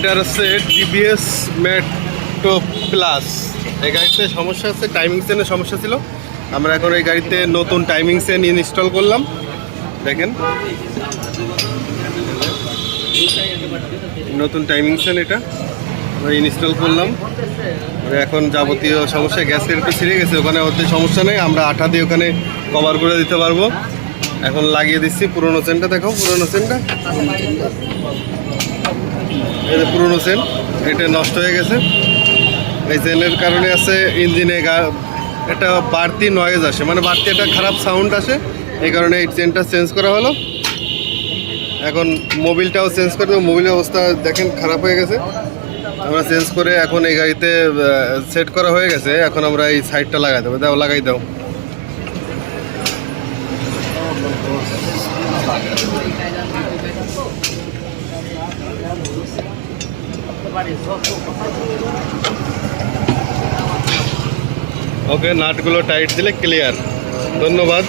এটার হচ্ছে TVS metro plus. এই গাড়িতে সমস্যা আছে, টাইমিং চেনের সমস্যা ছিল। আমরা এখন এই গাড়িতে নতুন টাইমিং চেন ইনস্টল করলাম। দেখেন নতুন টাইমিং চেন এটা আমরা ইনস্টল করলাম। এখন যাবতীয় সমস্যা, গ্যাসের একটু ছিঁড়ে গেছে, ওখানে ওতে সমস্যা নেই, আমরা আঠা দিয়ে ওখানে কভার করে দিতে পারবো। এখন লাগিয়ে দিচ্ছি পুরোনো চেনটা। দেখো পুরোনো চেনটা, এই যে পুরোনো চেন, এটা নষ্ট হয়ে গেছে। এই চেনের কারণে আছে ইঞ্জিনে একটা বাড়তি নয়েজ আসে, মানে বাড়তি একটা খারাপ সাউন্ড আসে, এই কারণে এই চেনটা চেঞ্জ করা হলো। এখন মোবিলটাও চেঞ্জ করে দেবো। মোবিলের অবস্থা দেখেন খারাপ হয়ে গেছে, আমরা চেঞ্জ করে এখন এই গাড়িতে সেট করা হয়ে গেছে। এখন আমরা এই সাইডটা লাগাই দেবো। দাও, লাগাই দাও। ওকে, নাটগুলো টাইট দিলে ক্লিয়ার। ধন্যবাদ।